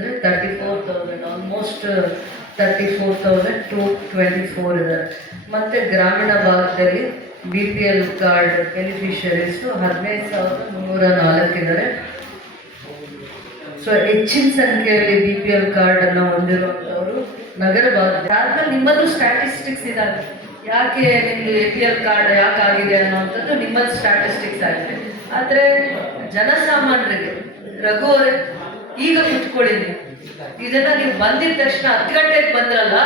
ಅಂದರೆ 34,000 almost 34,000 to 24 ಇದೆ. ಮತ್ತು ಗ್ರಾಮೀಣ ಭಾಗದಲ್ಲಿ BPL ಕಾರ್ಡ್ ಬೆನಿಫಿಷರೀಸು 15,304 ಇದ್ದಾರೆ. ಸೊ ಹೆಚ್ಚಿನ ಸಂಖ್ಯೆಯಲ್ಲಿ BPL ಕಾರ್ಡನ್ನು ಹೊಂದಿರುವಂಥವರು ನಗರ ಭಾಗದಲ್ಲಿ. ನಿಮ್ಮಲ್ಲೂ ಸ್ಟ್ಯಾಟಿಸ್ಟಿಕ್ಸ್ ಇದಾವೆ, ಯಾಕೆ ನಿಮ್ಮದು APL ಕಾರ್ಡ್ ಯಾಕೆ ಆಗಿದೆ ಅನ್ನೋವಂಥದ್ದು ನಿಮ್ಮಲ್ಲಿ ಸ್ಟ್ಯಾಟಿಸ್ಟಿಕ್ಸ್ ಆಗಿದೆ. ಆದರೆ ಜನಸಾಮಾನ್ಯರಿಗೆ ರಘು ಅವರೇ ಈಗ ಕುತ್ಕೊಳ್ಳಿರಿ, ಇದನ್ನ ನೀವು ಬಂದಿದ ತಕ್ಷಣ 10 ಗಂಟೆಗೆ ಬಂದ್ರಲ್ಲ,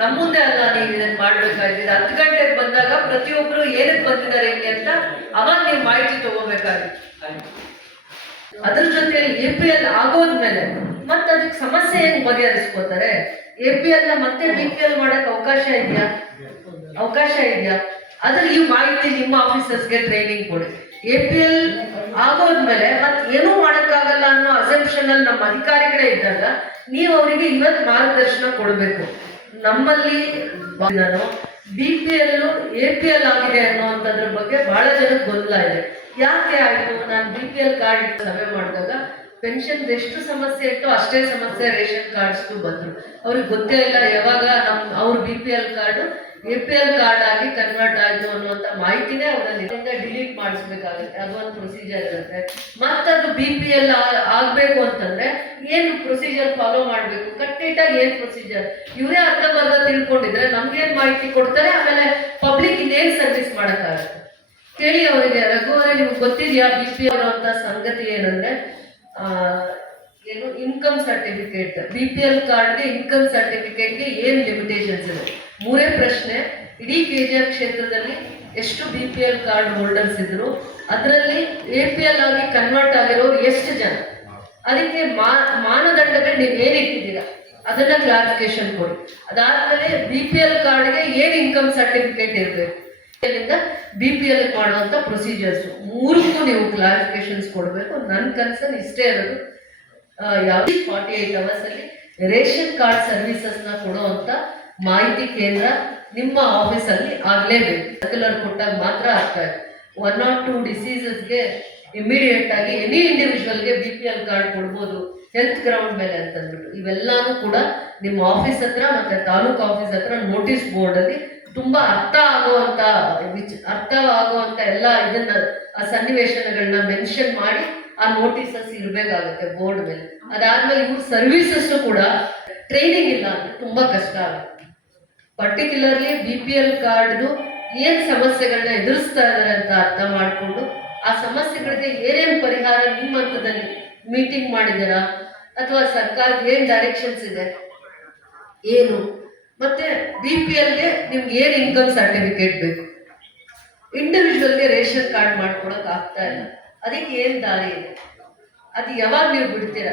ನಮ್ಮ ಮುಂದೆ ಅಲ್ಲ ನೀವು ಇದನ್ನ ಮಾಡ್ಬೇಕಾಗಿದೆ. 10 ಗಂಟೆಗೆ ಬಂದಾಗ ಪ್ರತಿಯೊಬ್ಬರು ಏನಕ್ಕೆ ಬಂದಿದ್ದಾರೆ ಇಲ್ಲಿ ಅಂತ ಅವಾಗ ನೀವು ಮಾಹಿತಿ ತಗೋಬೇಕಾಗಿತ್ತು. ಅದ್ರ ಜೊತೆಯಲ್ಲಿ APL ಆಗೋದ್ಮೇಲೆ ಮತ್ತೆ ಅದಕ್ಕೆ ಸಮಸ್ಯೆ ಹೆಂಗ್ ಬಗೆಹರಿಸ್ಕೋತಾರೆ? APL ನ ಮತ್ತೆ BPL ಮಾಡಕ್ ಅವಕಾಶ ಇದೆಯಾ? ಅದ್ರ ಈ ಮಾಹಿತಿ ನಿಮ್ಮ ಆಫೀಸರ್ಸ್ಗೆ ಟ್ರೈನಿಂಗ್ ಕೊಡಿ. APL ಆಗೋದ್ಮೇಲೆ ಮತ್ತೆ ಏನೂ ಮಾಡೋಕ್ಕಾಗಲ್ಲ ಅನ್ನೋ ಅಸಂಪ್ಷನ್ ಅಲ್ಲಿ ನಮ್ಮ ಅಧಿಕಾರಿಗಳೇ ಇದ್ದಾಗ ನೀವು ಅವರಿಗೆ ಇವತ್ತು ಮಾರ್ಗದರ್ಶನ ಕೊಡಬೇಕು. ನಮ್ಮಲ್ಲಿ BPL APL ಆಗಿದೆ ಅನ್ನೋಂಥದ್ರ ಬಗ್ಗೆ ಬಹಳ ಜನಕ್ಕೆ ಗೊಂದಲ ಇದೆ. ಯಾಕೆ ಆಯಿತು? ನಾನು BPL ಕಾರ್ಡ್ ಸಭೆ ಮಾಡಿದಾಗ ಪೆನ್ಷನ್ ಎಷ್ಟು ಸಮಸ್ಯೆ ಇತ್ತು ಅಷ್ಟೇ ಸಮಸ್ಯೆ ರೇಷನ್ ಕಾರ್ಡ್ಸ್ಗೂ ಬಂದರು. ಅವ್ರಿಗೆ ಗೊತ್ತೇ ಇಲ್ಲ ಯಾವಾಗ ಅವ್ರ BPL ಕಾರ್ಡು APL ಕಾರ್ಡ್ ಆಗಿ ಕನ್ವರ್ಟ್ ಆಯಿತು ಅನ್ನುವಂಥ ಮಾಹಿತಿನೇ ಅವರಲ್ಲಿ ಡಿಲೀಟ್ ಮಾಡಿಸ್ಬೇಕಾಗುತ್ತೆ. ಅದೊಂದು ಪ್ರೊಸೀಜರ್ ಇರುತ್ತೆ. ಮತ್ತದು BPL ಆಗಬೇಕು ಅಂತಂದ್ರೆ ಏನು ಪ್ರೊಸೀಜರ್ ಫಾಲೋ ಮಾಡಬೇಕು, ಕಟ್ಟಿಟ್ಟಾಗಿ ಏನು ಪ್ರೊಸೀಜರ್ ಇವರೇ ಅರ್ಧಬರ್ಧ ತಿಳ್ಕೊಂಡಿದ್ರೆ ನಮ್ಗೇನು ಮಾಹಿತಿ ಕೊಡ್ತಾರೆ, ಆಮೇಲೆ ಪಬ್ಲಿಕ್ ಇನ್ನೇನು ಸರ್ವಿಸ್ ಮಾಡೋಕ್ಕಾಗುತ್ತೆ ಕೇಳಿ ಅವರಿಗೆ. ರಘುವರೇ ನಿಮ್ಗೆ ಗೊತ್ತಿದೆಯಾ BPL ಅಂತ ಸಂಗತಿ ಏನಂದ್ರೆ ಏನು ಇನ್ಕಮ್ ಸರ್ಟಿಫಿಕೇಟ್, BPL ಕಾರ್ಡ್ಗೆ ಇನ್ಕಮ್ ಸರ್ಟಿಫಿಕೇಟ್ಗೆ ಏನು ಲಿಮಿಟೇಷನ್ಸ್ ಇದೆ? 3 ಪ್ರಶ್ನೆ. ಇಡೀ KGF ಕ್ಷೇತ್ರದಲ್ಲಿ ಎಷ್ಟು BPL ಕಾರ್ಡ್ ಹೋಲ್ಡರ್ಸ್ ಇದ್ರು, ಅದರಲ್ಲಿ APL ಆಗಿ ಕನ್ವರ್ಟ್ ಆಗಿರೋರು ಎಷ್ಟು ಜನ, ಅದಕ್ಕೆ ಮಾನದಂಡಗಳು ನೀವು ಏನು ಇಟ್ಟಿದ್ದೀರಾ ಅದನ್ನ ಕ್ಲಾರಿಫಿಕೇಶನ್ ಕೊಡಿ. ಅದಾದ್ಮೇಲೆ BPL ಕಾರ್ಡ್ಗೆ ಏನು ಇನ್ಕಮ್ ಸರ್ಟಿಫಿಕೇಟ್ ಇರಬೇಕು, BPL ಮಾಡುವಂಥ ಪ್ರೊಸೀಜರ್ಸ್ 3ಕ್ಕೂ ನೀವು ಕ್ಲಾರಿಫಿಕೇಶನ್ಸ್ ಕೊಡಬೇಕು. ನನ್ನ ಕನ್ಸರ್ನ್ ಇಷ್ಟೇ ಇರೋದು, ಯಾವುದೇ 48 ಅವರ್ಸ್ ಅಲ್ಲಿ ರೇಷನ್ ಕಾರ್ಡ್ ಸರ್ವಿಸಸ್ನ ಕೊಡುವಂಥ ಮಾಹಿತಿ ಕೇಂದ್ರ ನಿಮ್ಮ ಆಫೀಸಲ್ಲಿ ಆಗಲೇಬೇಕು. ಸರ್ಕ್ಯುಲರ್ ಕೊಟ್ಟಾಗ ಮಾತ್ರ ಆಗ್ತಾ ಇದೆ. 1 or 2 ಡಿಸೀಸಸ್ಗೆ ಇಮಿಡಿಯೇಟ್ ಆಗಿ ಎನಿ ಇಂಡಿವಿಜುವಲ್ಗೆ BPL ಕಾರ್ಡ್ ಕೊಡ್ಬೋದು ಹೆಲ್ತ್ ಗ್ರೌಂಡ್ ಮೇಲೆ ಅಂತಂದ್ಬಿಟ್ಟು. ಇವೆಲ್ಲಾನು ಕೂಡ ನಿಮ್ಮ ಆಫೀಸ್ ಹತ್ರ ಮತ್ತು ತಾಲೂಕು ಆಫೀಸ್ ಹತ್ರ ನೋಟಿಸ್ ಬೋರ್ಡಲ್ಲಿ ತುಂಬ ಅರ್ಥ ಆಗುವಂಥ ಎಲ್ಲ ಇದನ್ನ ಆ ಸನ್ನಿವೇಶನಗಳನ್ನ ಮೆನ್ಷನ್ ಮಾಡಿ ಆ ನೋಟಿಸಸ್ ಇರಬೇಕಾಗುತ್ತೆ ಬೋರ್ಡ್ ಮೇಲೆ. ಅದಾದ್ಮೇಲೆ ಇವ್ರ ಸರ್ವಿಸಸ್ ಕೂಡ ಟ್ರೈನಿಂಗ್ ಇಲ್ಲ ಅಂದ್ರೆ ತುಂಬಾ ಕಷ್ಟ ಆಗುತ್ತೆ. ಪರ್ಟಿಕ್ಯುಲರ್ಲಿ BPL ಕಾರ್ಡ್ದು ಏನು ಸಮಸ್ಯೆಗಳನ್ನ ಎದುರಿಸ್ತಾ ಇದ್ದಾರೆ ಅಂತ ಅರ್ಥ ಮಾಡಿಕೊಂಡು ಆ ಸಮಸ್ಯೆಗಳಿಗೆ ಏನೇನು ಪರಿಹಾರ ನಿಮ್ಮ ಹಂತದಲ್ಲಿ ಮೀಟಿಂಗ್ ಮಾಡಿದ್ದೀರಾ, ಅಥವಾ ಸರ್ಕಾರದ ಏನು ಡೈರೆಕ್ಷನ್ಸ್ ಇದೆ ಏನು, ಮತ್ತೆ BPLಗೆ ನಿಮ್ಗೆ ಏನು ಇನ್ಕಮ್ ಸರ್ಟಿಫಿಕೇಟ್ ಬೇಕು, ಇಂಡಿವಿಜುವಲ್ಗೆ ರೇಷನ್ ಕಾರ್ಡ್ ಮಾಡ್ಕೊಳಕ್ ಆಗ್ತಾ ಇಲ್ಲ, ಅದಕ್ಕೆ ಏನು ದಾರಿ ಇದೆ? ಅದು ಯಾವಾಗ ನೀವು ಬಿಡ್ತೀರಾ,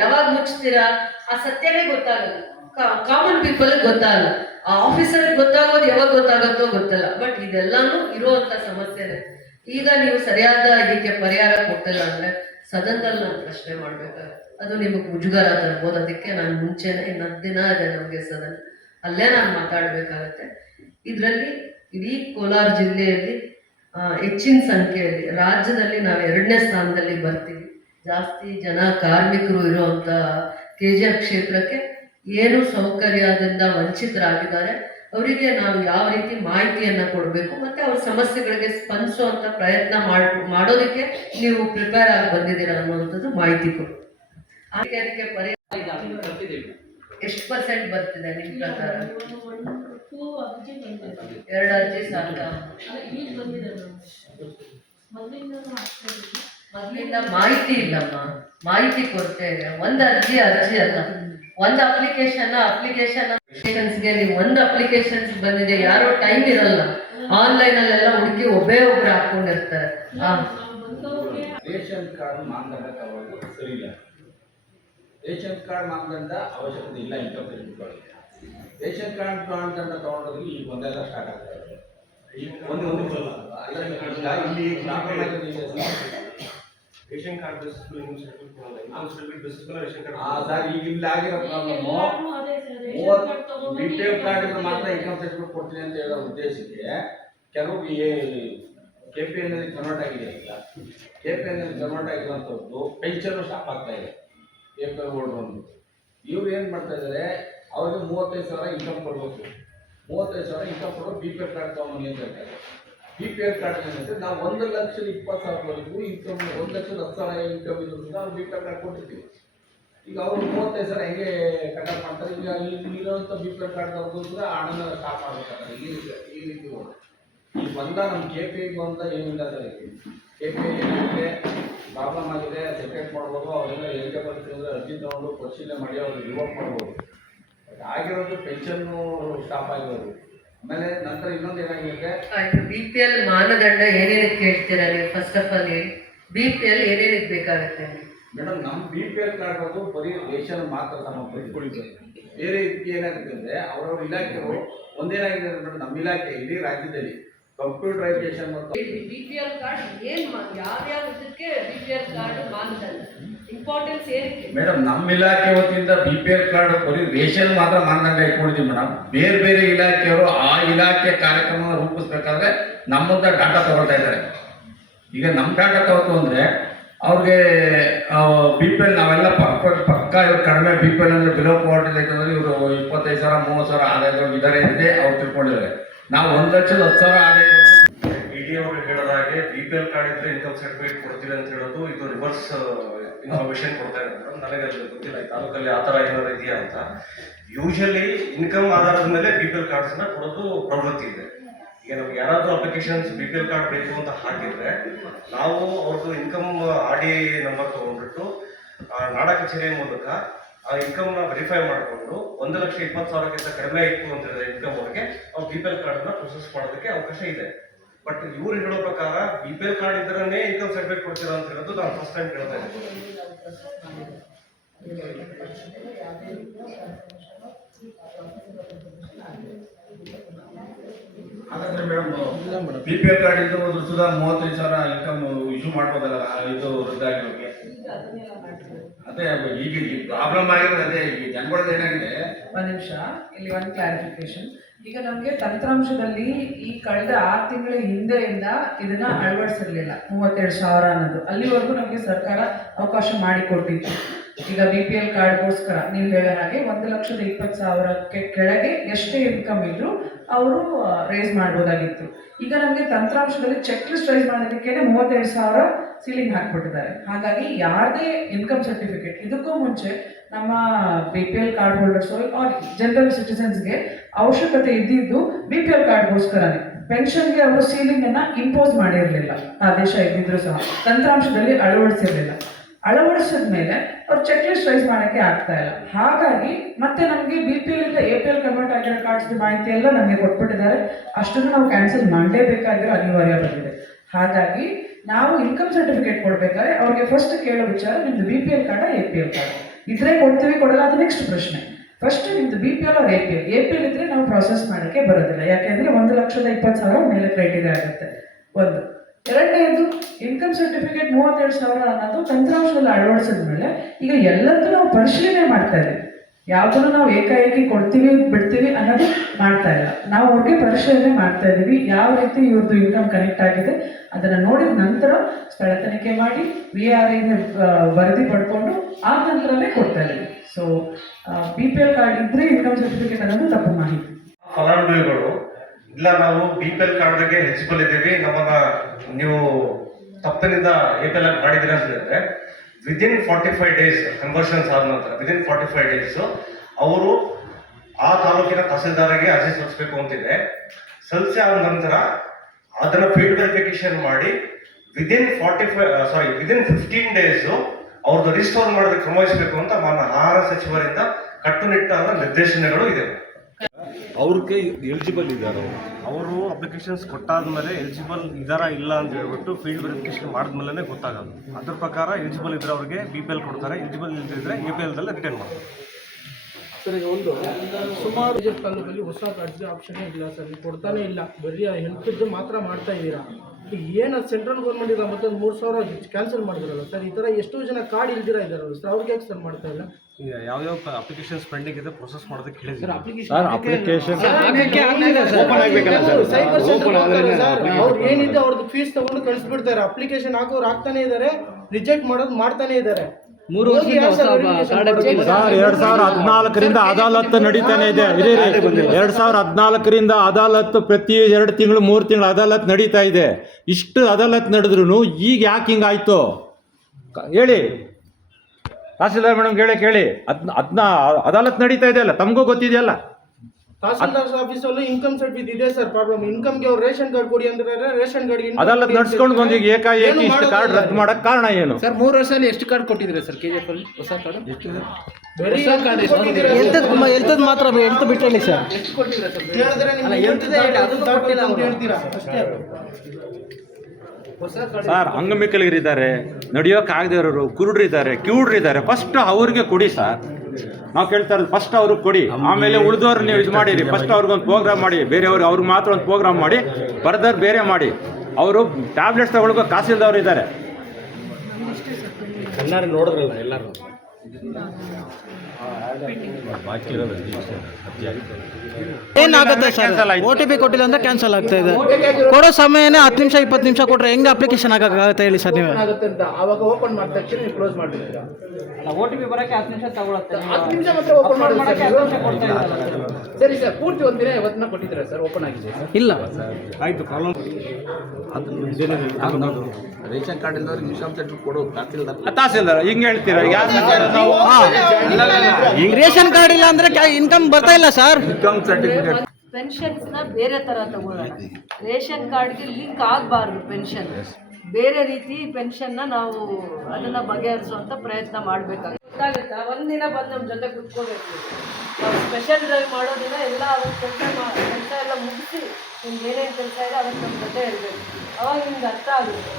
ಯಾವಾಗ ಮುಚ್ತೀರಾ, ಆ ಸತ್ಯನೇ ಗೊತ್ತಾಗಲ್ಲ. ಕಾಮನ್ ಪೀಪಲ್ ಗೊತ್ತಾಗಲ್ಲ. ಆ ಆಫೀಸರ್ಗೆ ಗೊತ್ತಾಗೋದು ಯಾವಾಗ ಗೊತ್ತಾಗುತ್ತೋ ಗೊತ್ತಿಲ್ಲ. ಬಟ್ ಇದೆಲ್ಲಾನು ಇರುವಂತ ಸಮಸ್ಯೆನೆ. ಈಗ ನೀವು ಸರಿಯಾದ ಇದಕ್ಕೆ ಪರಿಹಾರ ಕೊಟ್ಟಿಲ್ಲ ಅಂದ್ರೆ ಸದನದಲ್ಲಿ ನಾನು ಪ್ರಶ್ನೆ ಮಾಡ್ಬೇಕಾಗುತ್ತೆ. ಅದು ನಿಮಗೆ ಮುಜುಗರ ತರ್ಬೋದು. ಅದಕ್ಕೆ ನಾನು ಮುಂಚೆನೆ 10 ದಿನ ಇದೆ ನಮಗೆ ಸದನ, ಅಲ್ಲೇ ನಾನು ಮಾತಾಡಬೇಕಾಗತ್ತೆ. ಇದರಲ್ಲಿ ಇಡೀ ಕೋಲಾರ ಜಿಲ್ಲೆಯಲ್ಲಿ ಹೆಚ್ಚಿನ ಸಂಖ್ಯೆಯಲ್ಲಿ, ರಾಜ್ಯದಲ್ಲಿ ನಾವು 2ನೇ ಸ್ಥಾನದಲ್ಲಿ ಬರ್ತೀವಿ. ಜಾಸ್ತಿ ಜನ ಕಾರ್ಮಿಕರು ಇರುವಂಥ KGF ಕ್ಷೇತ್ರಕ್ಕೆ ಏನು ಸೌಕರ್ಯದಿಂದ ವಂಚಿತರಾಗಿದ್ದಾರೆ, ಅವರಿಗೆ ನಾವು ಯಾವ ರೀತಿ ಮಾಹಿತಿಯನ್ನು ಕೊಡಬೇಕು ಮತ್ತು ಅವ್ರ ಸಮಸ್ಯೆಗಳಿಗೆ ಸ್ಪಂದಿಸುವಂಥ ಪ್ರಯತ್ನ ಮಾಡೋದಕ್ಕೆ ನೀವು ಪ್ರಿಪೇರ್ ಆಗಿ ಬಂದಿದ್ದೀರಾ ಅನ್ನುವಂಥದ್ದು ಮಾಹಿತಿ ಕೊಡಿ. ಅದಕ್ಕೆ ಪರಿಹಾರ ಎಷ್ಟು % ಬರ್ತಿದೆ ನಿಮ್ಮ ಪ್ರಕಾರ? 2 ಅರ್ಜಿ ಸಾಕ? ಮೊದಲಿಂದ ಮಾಹಿತಿ ಇಲ್ಲಮ್ಮ, ಮಾಹಿತಿ ಕೊರತೆ ಇದೆ. ಒಂದು ಅರ್ಜಿ ಅಲ್ಲ, ಒಂದು ಅಪ್ಲಿಕೇಶನ್ಸ್ಗೆ ನೀವು ಒಂದು ಅಪ್ಲಿಕೇಶನ್ಸ್ ಬಂದಿದೆ, ಯಾರೋ ಟೈಮ್ ಇರಲ್ಲ, ಆನ್ಲೈನ್ ಅಲ್ಲೆಲ್ಲ ಹುಡುಕಿ ಒಬ್ಬರು ಹಾಕೊಂಡಿರ್ತಾರೆ. ರೇಷನ್ ಕಾರ್ಡ್ ಮಾನದಂಡ ತಗೊಳ್ಳೋದು ಸರಿ ಇಲ್ಲ. ರೇಷನ್ ಕಾರ್ಡ್ ಮಾನದಂಡ ಅವಶ್ಯಕತೆ ಇಲ್ಲ ಇನ್ಕಮ್ ಸರ್ಟಿಫಿಕೇಟ್. ರೇಷನ್ ಕಾರ್ಡ್ ಮಾನದಂಡ ತಗೊಂಡೋದ್ರಿಗೆ ಈಗ ಒಂದೆಲ್ಲ ಸ್ಟಾರ್ಟ್ ಆಗ್ತಾ ಇದೆ. ರೇಷನ್ ಕಾರ್ಡ್ ಈಗ ಇಲ್ಲಿ ಆಗಿರೋ ಪ್ರಾಬ್ಲಮ್ಮು BPL ಕಾರ್ಡ್ ಮಾತ್ರ ಇನ್ಕಮ್ ಸರ್ಟಿಫಿಕೇಟ್ ಕೊಡ್ತೀನಿ ಅಂತ ಹೇಳೋ ಉದ್ದೇಶಕ್ಕೆ ಕೆಲವು KPN ಕನ್ವರ್ಟ್ ಆಗಿದೆ. ಈಗ KPN ಕನ್ವರ್ಟ್ ಆಗಿರುವಂಥದ್ದು ಪೆನ್ಷನ್ ಸ್ಟಾಪ್ ಆಗ್ತಾ ಇದೆ. APL ಹೋಲ್ಡರ್ ಒಂದು. ಇವ್ರು ಏನು ಮಾಡ್ತಾ ಇದ್ದಾರೆ, ಅವ್ರಿಗೆ 35,000 ಇನ್ಕಮ್ ಕೊಡಬೇಕು. 35,000 ಇನ್ಕಮ್ ಕೊಡೋ BPL ಕಾರ್ಡ್ ತೊಗೊಂಬನ್ನಿ ಅಂತ ಹೇಳ್ತಾರೆ. BPL ಕಾರ್ಡ್ ಏನಂದರೆ ನಾವು 1,20,000ವರೆಗೂ ಇನ್ಕಮ್, 1,10,000 ಇನ್ಕಮ್ ಇದ್ರು ಕೂಡ ನಾವು BPL ಕಾರ್ಡ್ ಕೊಟ್ಟಿರ್ತೀವಿ. ಈಗ ಅವರು 35,000 ಹೆಂಗೆ ಕಟಾಪ್ ಮಾಡ್ತಾರೆ. ಈಗ ಇಲ್ಲಿರುವಂಥ BPL ಕಾರ್ಡ್ದವ್ರಿಗೂ ಕೂಡ ಹಣನ ಸ್ಟಾಪ್ ಮಾಡಬೇಕಾದ್ರೆ ಈ ರೀತಿ ಹೋಗಿ ಈಗ ಬಂದ ನಮ್ಮ KPI ಅಂತ ಏನಿಲ್ಲ ಸರ್. KPI ಏನಾಗಿದೆ, ಪ್ರಾಬ್ಲಮ್ ಆಗಿದೆ, ಸೆಪರೇಟ್ ಮಾಡ್ಬೋದು. ಅವರೆಲ್ಲ ಎಲಿಜಿಬಲ್ ಅಂದರೆ ಅರ್ಜಿ ತೊಗೊಂಡು ಪರಿಶೀಲನೆ ಮಾಡಿ ಅವ್ರಿಗೆ ರಿವೋಕ್ ಮಾಡ್ಬೋದು. ಆಗಿರೋದು ಪೆನ್ಷನ್ನು ಸ್ಟಾಪ್ ಆಗಿರೋದು. ಆಮೇಲೆ ನಂತರ ಇನ್ನೊಂದು ಏನಾಗಿದೆ, ಆಯ್ತು, BPL ಮಾನದಂಡ ಏನೇನಕ್ಕೆ ಕೇಳ್ತೀರಾ ನೀವು? ಫಸ್ಟ್ ಆಫ್ ಆಲ್ ಹೇಳಿ, BPL ಏನೇನಕ್ಕೆ ಬೇಕಾಗುತ್ತೆ? ಮೇಡಮ್, ನಮ್ಮ BPL ಕಾರ್ಡ್ ಅದು ಬರೀ ರೇಷನ್ ಮಾತ್ರ ನಾವು ಬೈಸ್ಕೊಳಿಬೇಕು. ಬೇರೆ ಇದಕ್ಕೆ ಏನಾಗುತ್ತೆ ಅಂದರೆ ಅವರವ್ರ ಇಲಾಖೆಯವರು ಒಂದೇನಾಗಿದೆ ಮೇಡಮ್, ನಮ್ಮ ಇಲಾಖೆ ಇಡೀ ರಾಜ್ಯದಲ್ಲಿ ಕಂಪ್ಯೂಟರೈಸೇಷನ್ ಮತ್ತು BPL ಕಾರ್ಡ್ ಯಾವ್ಯಾವ ಇದಕ್ಕೆ BPL ಕಾರ್ಡ್ ಮಾನದಂಡ ಇಂಪಾರ್ಟೆನ್ಸ್ ಏನಕ್ಕೆ? ಮೇಡಮ್, ನಮ್ಮ ಇಲಾಖೆ ವತಿಯಿಂದ BPL ಕಾರ್ಡ್ ಬರೀ ರೇಷನ್ ಮಾತ್ರ ಮಾನದಂಡ ಇಟ್ಕೊಂಡಿದ್ದೀವಿ ಮೇಡಮ್. ಬೇರೆ ಬೇರೆ ಇಲಾಖೆಯವರು ಆ ಇಲಾಖೆ ಕಾರ್ಯಕ್ರಮ ರೂಪಿಸ್ಬೇಕಾದ್ರೆ ನಮ್ಮಂತ ಡಾಟಾ ತಗೊಳ್ತಾ ಇದ್ದಾರೆ. ಈಗ ನಮ್ಮ ಡಾಟಾ ತಗೋತು ಅಂದರೆ ಅವ್ರಿಗೆ BPL ನಾವೆಲ್ಲ ಪಕ್ಕ ಇವ್ರು ಕಡಿಮೆ BPL ಅಂದರೆ ಬಿಲೋ ಪಾವರ್ಟಿ ಅಂದರೆ ಇವರು 25,000 30,000 ಆದಾಯದವ್ರು ಇದ್ದಾರೆ ಅಂತ ಅವ್ರು ತಿಳ್ಕೊಂಡಿದ್ದಾರೆ. ನಾವು 1,10,000 ಆದಾಯ ED ಅವರು ಹೇಳೋದಾಗೆ BPL ಕಾರ್ಡ್ ಇದ್ರೆ ಇನ್ಕಮ್ ಸರ್ಟಿಫಿಕೇಟ್ ಕೊಡ್ತೀವಿ ಅಂತ ಹೇಳೋದು ಇದು ರಿವರ್ಸ್ ಇನ್ಫಾರ್ಮೇಶನ್ ಕೊಡ್ತಾ ಇದ್ದಾರೆ. ನನಗೆ ಅದು ಗೊತ್ತಿಲ್ಲ ಈ ತಾಲೂಕಲ್ಲಿ ಆ ಥರ ಏನಾದ್ರು ಇದೆಯಾ ಅಂತ. ಯೂಶಲಿ ಇನ್ಕಮ್ ಆಧಾರದ ಮೇಲೆ BPL ಕಾರ್ಡ್ಸ್ನ ಕೊಡೋದು ಪ್ರವೃತ್ತಿ ಇದೆ. ಈಗ ನಮ್ಗೆ ಯಾರಾದರೂ ಅಪ್ಲಿಕೇಶನ್ಸ್ BPL ಕಾರ್ಡ್ ಬೇಕು ಅಂತ ಹಾಕಿದ್ರೆ ನಾವು ಅವ್ರದ್ದು ಇನ್ಕಮ್ RD ನಂಬರ್ ತೊಗೊಂಡ್ಬಿಟ್ಟು ನಾಡ ಕಚೇರಿ ಮೂಲಕ ಆ ಇನ್ಕಮ್ನ ವೆರಿಫೈ ಮಾಡಿಕೊಂಡು 1,20,000ಕ್ಕಿಂತ ಕಡಿಮೆ ಇತ್ತು ಅಂತ ಹೇಳಿದ್ರೆ ಇನ್ಕಮ್ ಅವ್ರಿಗೆ ಅವ್ರು BPL ಕಾರ್ಡನ್ನ ಪ್ರೊಸೆಸ್ ಮಾಡೋದಕ್ಕೆ ಅವಕಾಶ ಇದೆ. ಬಟ್ ಇವ್ರು ಹೇಳೋ ಪ್ರಕಾರ BPL ಕಾರ್ಡ್ ಇದ್ರೇ ಇನ್ಕಮ್ ಸರ್ಟಿಫಿಕೇಟ್ ಕೊಡ್ತೀರಾ ಅಂತ ಹೇಳೋದು ನಾನು ಫಸ್ಟ್ ಟೈಮ್ ಕೇಳ್ತಾ ಇದ್ದೀನಿ. ಹಾಗಾದ್ರೆ ಮೇಡಮ್, BPL ಕಾರ್ಡ್ ಇದ್ದು ಸುಧಾ 35,000 ಇನ್ಕಮ್ ಇಶ್ಯೂ ಮಾಡ್ಬೋದಲ್ಲ, ಇದು ವೃದ್ಧಾಗಿರೋರಿಗೆ? ಅದೇ ಈಗ ಪ್ರಾಬ್ಲಮ್ ಆಗಿರೋದು ಅದೇ. ಈಗ ಜನಗಳದ್ದು ಏನಾಗಿದೆ, ಒಂದು ನಿಮಿಷ, ಇಲ್ಲಿ ಒಂದು ಕ್ಲಾರಿಫಿಕೇಶನ್. ಈಗ ನಮಗೆ ತಂತ್ರಾಂಶದಲ್ಲಿ ಈ ಕಳೆದ 6 ತಿಂಗಳ ಹಿಂದೆಯಿಂದ ಇದನ್ನ ಅಳವಡಿಸಿರ್ಲಿಲ್ಲ 32,000 ಅನ್ನೋದು. ಅಲ್ಲಿವರೆಗೂ ನಮಗೆ ಸರ್ಕಾರ ಅವಕಾಶ ಮಾಡಿಕೊಟ್ಟಿತ್ತು. ಈಗ BPL ಕಾರ್ಡ್ಗೋಸ್ಕರ ನೀವು ಹೇಳೋ ಹಾಗೆ 1,20,000ಕ್ಕೆ ಕೆಳಗೆ ಎಷ್ಟೇ ಇನ್ಕಮ್ ಇದ್ರು ಅವರು ರೇಸ್ ಮಾಡ್ಬೋದಾಗಿತ್ತು. ಈಗ ನಮಗೆ ತಂತ್ರಾಂಶದಲ್ಲಿ ಚೆಕ್ ಲಿಸ್ಟ್ ರೈಸ್ ಮಾಡೋದಕ್ಕೆ 32,000 ಸೀಲಿಂಗ್ ಹಾಕ್ಬಿಟ್ಟಿದ್ದಾರೆ. ಹಾಗಾಗಿ ಯಾರದೇ ಇನ್ಕಮ್ ಸರ್ಟಿಫಿಕೇಟ್ ಇದಕ್ಕೂ ಮುಂಚೆ ನಮ್ಮ BPL card holders are general ಸಿಟಿಸನ್ಸ್ಗೆ ಅವಶ್ಯಕತೆ ಇದ್ದಿದ್ದು BPL ಕಾರ್ಡ್ಗೋಸ್ಕರನೇ. ಪೆನ್ಷನ್ಗೆ ಅವರು ಸೀಲಿಂಗ್ ಅನ್ನ ಇಂಪೋಸ್ ಮಾಡಿರಲಿಲ್ಲ, ಆದೇಶ ಇದ್ದಿದ್ರು ಸಹ ತಂತ್ರಾಂಶದಲ್ಲಿ ಅಳವಡಿಸಿರಲಿಲ್ಲ. ಅಳವಡಿಸಿದ ಮೇಲೆ ಅವ್ರು ಚೆಕ್ ಲಿಸ್ಟ್ ರೈಸ್ ಮಾಡೋಕ್ಕೆ ಆಗ್ತಾ ಇಲ್ಲ. ಹಾಗಾಗಿ ಮತ್ತೆ ನಮಗೆ BPL ಇಂದ APL ಕನ್ವರ್ಟ್ ಆಗಿರೋ ಕಾರ್ಡ್ಸ್ ಮಾಹಿತಿ ಎಲ್ಲ ನಮಗೆ ಕೊಟ್ಬಿಟ್ಟಿದ್ದಾರೆ. ಅಷ್ಟನ್ನು ನಾವು ಕ್ಯಾನ್ಸಲ್ ಮಾಡಲೇಬೇಕಾಗಿರೋ ಅನಿವಾರ್ಯ ಬಂದಿದೆ. ಹಾಗಾಗಿ ನಾವು ಇನ್ಕಮ್ ಸರ್ಟಿಫಿಕೇಟ್ ಕೊಡಬೇಕಾದ್ರೆ ಅವ್ರಿಗೆ ಫಸ್ಟ್ ಕೇಳೋ ವಿಚಾರ, ನಿಮ್ದು BPL ಕಾರ್ಡ APL ಕಾರ್ಡ್ ಇದ್ರೆ ಕೊಡ್ತೀವಿ, ಕೊಡಲ್ಲ ಅದು ನೆಕ್ಸ್ಟ್ ಪ್ರಶ್ನೆ. ಫಸ್ಟ್ ನಿಮ್ದು BPL ಆರ್ APL ಇದ್ರೆ ನಾವು ಪ್ರಾಸೆಸ್ ಮಾಡೋಕ್ಕೆ ಬರೋದಿಲ್ಲ. ಯಾಕೆಂದ್ರೆ 1,20,000 ಮೇಲೆ ಕ್ರೈಟೀರಿಯಾ ಆಗುತ್ತೆ. ಒಂದು. ಎರಡನೇದು, ಇನ್ಕಮ್ ಸರ್ಟಿಫಿಕೇಟ್ 32,000 ಅನ್ನೋದು ತಂತ್ರಾಂಶದಲ್ಲಿ ಅಳವಡಿಸಿದ ಮೇಲೆ ಈಗ ಎಲ್ಲದೂ ನಾವು ಪರಿಶೀಲನೆ ಮಾಡ್ತಾ ಇದ್ದೀವಿ. ಯಾವುದನ್ನು ನಾವು ಏಕಾಏಕಿ ಕೊಡ್ತೀವಿ ಬಿಡ್ತೀವಿ ಅನ್ನೋದು ಮಾಡ್ತಾ ಇಲ್ಲ. ನಾವು ಅವ್ರಿಗೆ ಪರಿಶೀಲನೆ ಮಾಡ್ತಾ ಇದ್ದೀವಿ, ಯಾವ ರೀತಿ ಇವ್ರದ್ದು ಇನ್ಕಮ್ ಕನೆಕ್ಟ್ ಆಗಿದೆ ಅದನ್ನು ನೋಡಿದ ನಂತರ ಸ್ಥಳ ತನಿಖೆ ಮಾಡಿ VRI ವರದಿ ಪಡ್ಕೊಂಡು ಆ ನಂತರನೇ ಕೊಡ್ತಾ ಇದ್ದೀವಿ. ಸೊ BPL ಕಾರ್ಡ್ ಇದ್ರೆ ಇನ್ಕಮ್ ಸರ್ಟಿಫಿಕೇಟ್ ಅನ್ನೋದು ತಪ್ಪು ಮಾಹಿತಿ. ಫಲಾನುಭವಿಗಳು ಇಲ್ಲ ನಾವು BPL ಕಾರ್ಡ್ಗೆ ಎಲಿಜಿಬಲ್ ಇದ್ದೀವಿ, ನಮ್ಮನ್ನ ನೀವು ತಪ್ಪಿನಿಂದ APL ಆಗಿ ಮಾಡಿದ್ದೀರಾ ಅಂತ ಹೇಳಿದ್ರೆ ವಿದಿನ್ 45 ಡೇಸ್ ಕನ್ವರ್ಷನ್ಸ್ ಆದ ನಂತರ ವಿದಿನ್ 45 ಡೇಸ್ ಅವರು ಆ ತಾಲೂಕಿನ ತಹಸೀಲ್ದಾರ್ಗೆ ಅರ್ಜಿ ಸಲ್ಲಿಸಬೇಕು ಅಂತಿದೆ. ಸಲ್ಲಿಸಿ ಆದ ನಂತರ ಅದನ್ನು ಫೀಲ್ಡ್ ವೆರಿಫಿಕೇಶನ್ ಮಾಡಿ ವಿದಿನ್ 15 ಡೇಸ್ ಅವ್ರದ್ದು ರಿಸ್ಟೋರ್ ಮಾಡೋದಕ್ಕೆ ಕ್ರಮಿಸಬೇಕು ಅಂತ ಮಾನ್ಯ ಆಹಾರ ಸಚಿವರಿಂದ ಕಟ್ಟುನಿಟ್ಟಾದ ನಿರ್ದೇಶನಗಳು ಇದೆ. ಅವ್ರಿಗೆ ಎಲಿಜಿಬಲ್ ಇದ್ದಾರೆ. ಅವರು ಅಪ್ಲಿಕೇಶನ್ಸ್ ಕೊಟ್ಟಾದ್ಮೇಲೆ ಎಲಿಜಿಬಲ್ ಇದಾರಾ ಇಲ್ಲ ಅಂತ ಹೇಳ್ಬಿಟ್ಟು ಫೀಲ್ಡ್ ವೆರಿಫಿಕೇಶನ್ ಮಾಡಿದ್ಮೇಲೆ ಗೊತ್ತಾಗೋದು. ಅದ್ರ ಪ್ರಕಾರ ಎಲಿಜಿಬಲ್ ಇದ್ರೆ ಅವ್ರಿಗೆ BPL ಕೊಡ್ತಾರೆ, ಎಲಿಜಿಬಲ್ ಇಲ್ಲದಿದ್ರೆ APLದಲ್ಲಿ ರಿಟರ್ನ್ ಮಾಡ್ತಾರೆ. ಸರ್, ಈಗ ಒಂದು ಸುಮಾರು ತಾಲೂಕಲ್ಲಿ ಹೊಸ ಕಾರ್ಡ್ಗೆ ಆಪ್ಷನ್ನೇ ಇಲ್ಲ ಸರ್, ನೀವು ಕೊಡ್ತಾನೆ ಇಲ್ಲ, ಬರೀ ಹೆಲ್ಪಿದ್ದು ಮಾತ್ರ ಮಾಡ್ತಾ ಇದ್ದೀರಾ. ಈಗ ಏನು ಸೆಂಟ್ರಲ್ ಗೌರ್ಮೆಂಟ್ ಈಗ ಮತ್ತೆ 3,000 ಕ್ಯಾನ್ಸಲ್ ಮಾಡಿದ್ರಲ್ಲ ಸರ್, ಈ ಥರ ಎಷ್ಟೋ ಜನ ಕಾರ್ಡ್ ಇಲ್ದಿರ ಇದ್ದಾರಲ್ಲ ಸರ್, ಅವ್ರಿಗೆ ಯಾಕೆ ಸರ್ ಮಾಡ್ತಾ ಇಲ್ಲ? ಈಗ ಯಾವ್ಯಾವ ಅಪ್ಲಿಕೇಶನ್ಸ್ ಪೆಂಡಿಂಗ್ ಇದೆ ಪ್ರೊಸೆಸ್ ಮಾಡೋದಕ್ಕೆ ಹೇಳಿದ್ರು. ಅವ್ರು ಏನಿದೆ ಅವ್ರದ್ದು ಫೀಸ್ ತಗೊಂಡು ಕಳಿಸ್ಬಿಡ್ತಾರೆ. ಅಪ್ಲಿಕೇಶನ್ ಹಾಕೋರು ಹಾಕ್ತಾನೆ ಇದ್ದಾರೆ, ರಿಜೆಕ್ಟ್ ಮಾಡೋದು ಮಾಡ್ತಾನೆ ಇದ್ದಾರೆ. ಹೋಗಿ ಯಾವ ಸರ್ verification ಮಾಡೋದು? ಸರ್ 2014ರಿಂದ ಅದಾಲತ್ ನಡೀತಾನೆ ಇದೆ. 2014ರಿಂದ ಅದಾಲತ್ ಪ್ರತಿ 2 ತಿಂಗಳು 3 ತಿಂಗಳು ಅದಾಲತ್ ನಡೀತಾ ಇದೆ. ಇಷ್ಟು ಅದಾಲತ್ ನಡೆದ್ರು ಈಗ ಯಾಕೆ ಹಿಂಗಾಯ್ತು ಹೇಳಿ. ತಹಸೀಲ್ದಾರ್ ಮೇಡಮ್ ಕೇಳಿ ಅದಾಲತ್ ನಡೀತಾ ಇದೆ ಅಲ್ಲ, ತಮಗೂ ಗೊತ್ತಿದೆಯಲ್ಲ. ತಹಸೀಲ್ದಾರ್ ಆಫೀಸಲ್ಲೂ ಇನ್ಕಮ್ ಸರ್ಟಿಫಿಕೇಟ್ ಇದೆ ಸರ್. ಪ್ರಾಬ್ಲಮ್ ಇನ್ಕಮ್ಗೆ ಅವ್ರು ರೇಷನ್ ಕಾರ್ಡ್ ಕೊಡಿ ಅಂದ್ರೆ ರೇಷನ್ ಕಾರ್ಡ್ ಅದಾಲತ್ ನಡ್ಸ್ಕೊಂಡು ಬಂದು ಈಗ ಏಕಾಏಕಿ ಇಷ್ಟು ಕಾರ್ಡ್ ರದ್ದು ಮಾಡಕ್ ಕಾರಣ ಏನು? ಸರ್ 3 ವರ್ಷದಲ್ಲಿ ಎಷ್ಟು ಕಾರ್ಡ್ ಕೊಟ್ಟಿದ್ದೀರಾ ಸರ್ KGF ಅಲ್ಲಿ ಹೊಸ ಕಾರ್ಡ್? ಬರೀ ಎಲ್ತದ್ ಮಾತ್ರ ಎಲ್ತ್ ಬಿಟ್ಟು ಹೇಳಿ ಸರ್. ಎಷ್ಟು ಕೊಟ್ಟಿದ್ದೀರಾ ಸರ್? ಹೇಳಿದ್ರೆ ನಿಮ್ಗೆ ಅಂತ ಹೇಳ್ತೀರಾ ಅಷ್ಟೇ. ಹೊಸ ಕಾರ್ಡ್ ಸರ್ ಅಂಗವಿಕಲರಿದ್ದಾರೆ, ನಡೆಯೋಕ್ಕಾಗದೇ ಇರೋರು, ಕುರುಡ್ರಿದ್ದಾರೆ, ಕಿವುಡ್ರಿದ್ದಾರೆ. ಫಸ್ಟ್ ಅವ್ರಿಗೆ ಕೊಡಿ ಸರ್. ನಾವು ಕೇಳ್ತಾ ಇರೋದು ಫಸ್ಟ್ ಅವ್ರಿಗೆ ಕೊಡಿ, ಆಮೇಲೆ ಉಳಿದವ್ರು ನೀವು ಇದು ಮಾಡಿರಿ. ಫಸ್ಟ್ ಅವ್ರಿಗೊಂದು ಪ್ರೋಗ್ರಾಮ್ ಮಾಡಿ, ಬೇರೆಯವ್ರಿಗೆ ಅವ್ರಿಗೆ ಮಾತ್ರ ಒಂದು ಪ್ರೋಗ್ರಾಮ್ ಮಾಡಿ, ಬರ್ದರ್ ಬೇರೆ ಮಾಡಿ. ಅವರು ಟ್ಯಾಬ್ಲೆಟ್ಸ್ ತಗೊಳ್ಕೋ ಕಾಸಿಲ್ದವ್ರು ಇದ್ದಾರೆ. ಕಣ್ಣಾರೆ ನೋಡಿದ್ರಲ್ಲ ಎಲ್ಲರೂ. ಏನಾಗುತ್ತೆ ಸರ್? OTP ಕೊಟ್ಟಿಲ್ಲ ಅಂದ್ರೆ ಕ್ಯಾನ್ಸಲ್ ಆಗ್ತಾ ಇದೆ. ಕೊಡೋ ಸಮಯನೇ 10 ನಿಮಿಷ 20 ನಿಮಿಷ ಕೊಟ್ರೆ ಹೆಂಗೆ ಅಪ್ಲಿಕೇಶನ್ ಆಗುತ್ತೆ ಹೇಳಿ ಸರ್ ನೀವು? ಆಗುತ್ತೆ ಅಂತ ಅವಾಗ ಓಪನ್ ಮಾಡಿದ ತಕ್ಷಣ ನೀವು ಕ್ಲೋಸ್ ಮಾಡ್ತೀರಾ. OTP ಬರಕ್ಕೆ 10 ನಿಮಿಷ ತಗೊಳುತ್ತೆ. 10 ನಿಮಿಷ ಮಾತ್ರ ಓಪನ್ ಮಾಡಕ್ಕೆ 10 ನಿಮಿಷ ಕೊಡ್ತಾ ಇದ್ದಾರೆ. ಸರಿ ಸರ್, ಪೂರ್ತಿ ಒಂದಿನ ಇವತ್ತಿನ ಕೊಟ್ಟಿದ್ದೀರಾ ಸರ್? ಓಪನ್ ಆಗಿದೆ ಸರ್? ಇಲ್ಲ. ಆಯ್ತು ಪ್ರಾಬ್ಲಮ್ ರೇಷನ್ ಕಾರ್ಡ್ ಇಲ್ಲದವ್ರಿಗೆ ಇನ್ಕಮ್ ಸರ್ಟಿಫಿಕೇಟ್ ಕೊಡು ತಹಸೀಲ್ದಾರ್ ಹಿಂಗೆ ಹೇಳ್ತೀರಾ? ರೇಷನ್ ಕಾರ್ಡ್ ಇಲ್ಲ ಅಂದ್ರೆ ಇನ್ಕಮ್ ಬರ್ತಾ ಇಲ್ಲ ಸರ್. ಇನ್ಕಮ್ ಸರ್ಟಿಫಿಕೇಟ್ ಪೆನ್ಷನ್ಸ್ನ ಬೇರೆ ಥರ ತಗೊಳ್ಳೋಣ. ರೇಷನ್ ಕಾರ್ಡ್ಗೆ ಲಿಂಕ್ ಆಗಬಾರ್ದು ಪೆನ್ಷನ್. ಬೇರೆ ರೀತಿ ಪೆನ್ಷನ್ನ ನಾವು ಅದನ್ನು ಬಗೆಹರಿಸುವಂಥ ಪ್ರಯತ್ನ ಮಾಡಬೇಕಾಗುತ್ತೆ. ಗೊತ್ತಾಗುತ್ತಾ? ಒಂದಿನ ಬಂದು ನಮ್ಮ ಜೊತೆ ಕುತ್ಕೋಬೇಕು. ನಾವು ಸ್ಪೆಷಲ್ ಡ್ರೈವ್ ಮಾಡೋ ದಿನ ಎಲ್ಲ ಅವತ್ತು ಕೆಲಸ ಎಲ್ಲ ಮುಗಿಸಿ ನಿಮ್ಗೆ ಏನೇನು ಕೆಲಸ ಇದೆ ಅದಕ್ಕೆ ನಮ್ಮ ಜೊತೆ ಇರಬೇಕು. ಅವಾಗ ನಿಮ್ಗೆ ಅರ್ಥ ಆಗುತ್ತೆ.